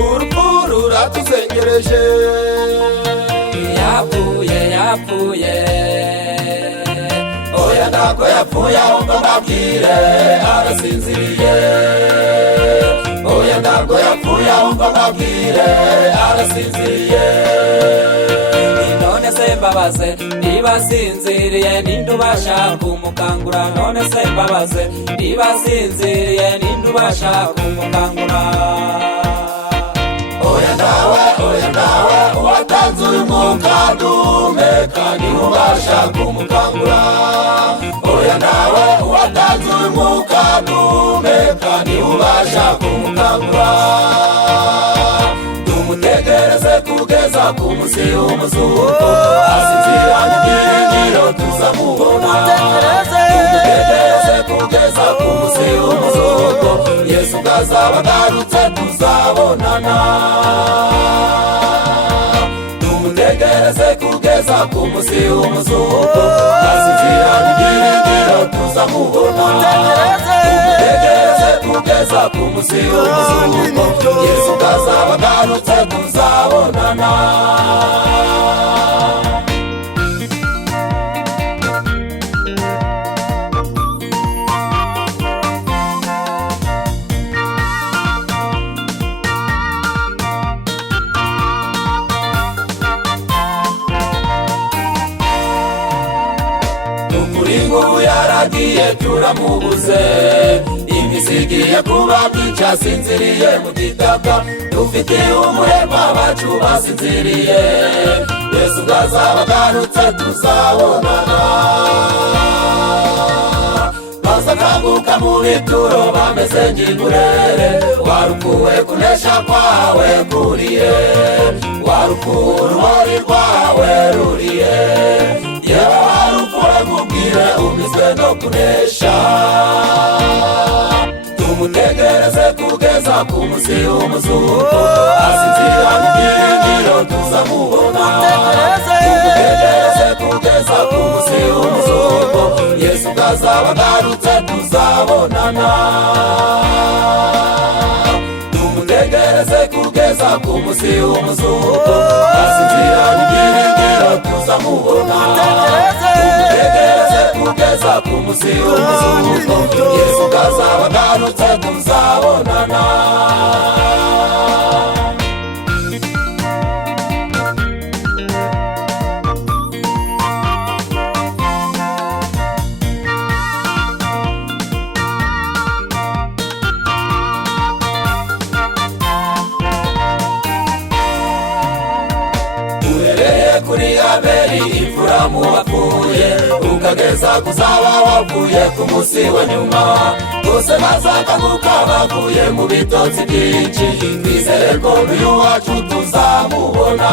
urupfu ruratuzengereje. yapfuye oya ntabwo yapfuye ahubwo mbabwire arasinziriye. oya ntabwo yapfuye ahubwo mbabwire arasinziriye. none se mbabaze niba asinziriye ninde ubasha kumukangura? none se mbabaze niba asinziriye ninde ubasha kumukangura? oya ndawe uwatanze uyu mwuka duhumeka niwe ubasha kumukangura. oya ndawe uwatanze uyu mwuka duhumeka niwe ubasha kumukangura. tumutegereze kugeza ku munsi w'umuzuko, asinziranye ibyiringiro tuzamubona. tumutegereze kugeza ku munsi w'umuzuko, Yesu bwazaba agarutse tuzabonana. tumutegereze kugeza ku munsi w'umuzuko, asinziranye ibyiringiro tuzamubona. tumutegereze kugeza ku munsi w'umuzuko, Yesu bwazaba agarutse tuzabonana. ngubu yaragiye turamubuze, imizi igiye kuba myinshi asinziriye mu gitaka. dufite umurema bacu basinziriye, Yesu bwazaba agarutse tuzabonana. bazakanguka mu bituro bameze nk'ingurere, warukuwe kunesha kwawe kuriye, warukuwe urumuri rwawe ruriye. yewe warukuwe mubwire umizwe no kunesha. tumutegereze kugeza ku munsi w'umuzuko, asinziranye ibyiringiro tuzamubona. tumutegereze kugeza ku munsi w'umuzuko, Yesu bwazaba agarutse tuzabonana. tumutegereze kugeza ku munsi w'umuzuko, asinziranye ibyiringiro tuzamubona. tumutegereze kugeza ku munsi w'umuzuko, Yesu bwazaba agarutse tuzabonana. kuri Abeli imfura mu bapfuye, ukageza kuzaba wapfuye ku munsi wa nyuma. bose bazakanguka bavuye mu bitotsi byinshi, twizere ko n'uyu wacu tuzamubona.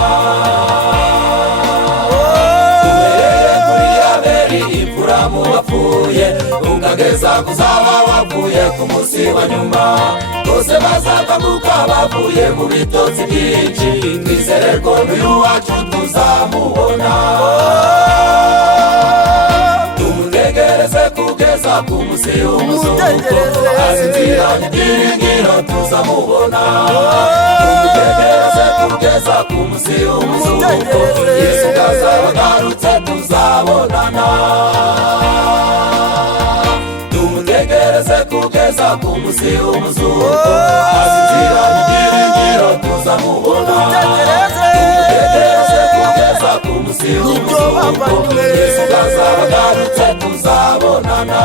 uhereye kuri Abeli imfura mu bapfuye, ukageza kuzaba wapfuye ku munsi wa nyuma. bose bazakanguka bavuye mu bitotsi byinshi, twizere ko n'uyu wacu tuzamubona. tumutegereze kugeza ku munsi w'umuzuko, asinziranye ibyiringiro tuzamubona. tumutegereze kugeza ku munsi w'umuzuko, Yesu bwazaba agarutse tuzabonana. tumutegereze kugeza ku munsi w'umuzuko, asinziranye ibyiringiro tuzamubona. tumutegereze kugeza ku munsi w'umuzuko, Yesu bwazaba agarutse tuzabonana.